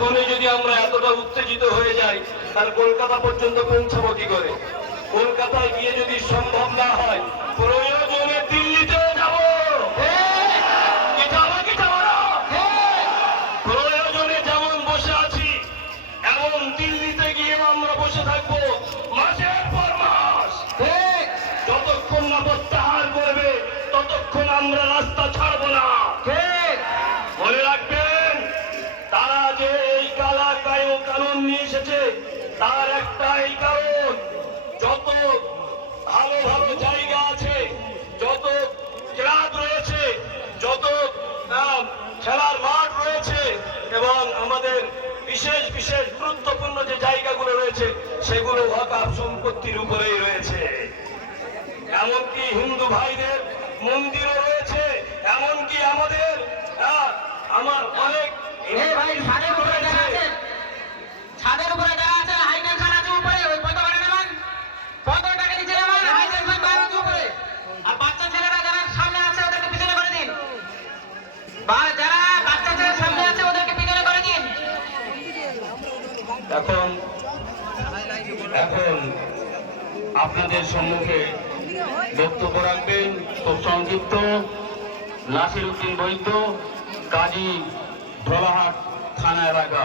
এখনই যদি আমরা এতটা উত্তেজিত হয়ে যাই, তাহলে কলকাতা পর্যন্ত পৌঁছাবো কি করে? কলকাতায় গিয়ে যদি সম্ভব না হয়, প্রয়োজনে দিল্লিতে যাব। প্রয়োজনে যেমন বসে আছি, এমন দিল্লিতে গিয়ে আমরা বসে থাকব। নিয়ে এসেছে, তার একটাই কারণ, যত ভালো ভালো জায়গা আছে, যত ক্লাব রয়েছে, যত খেলার মাঠ রয়েছে, এবং আমাদের বিশেষ বিশেষ গুরুত্বপূর্ণ যে জায়গাগুলো রয়েছে, সেগুলো ওয়াকাফ সম্পত্তির উপরেই রয়েছে। এমনকি হিন্দু ভাইদের মন্দিরও রয়েছে, এমনকি এখন এখন আপনাদের সম্মুখে বক্তব্য রাখবেন। খুব সংক্ষিপ্ত। নাসির উদ্দিন বৈদ্য, কাজী ধলাহাট থানা এলাকা।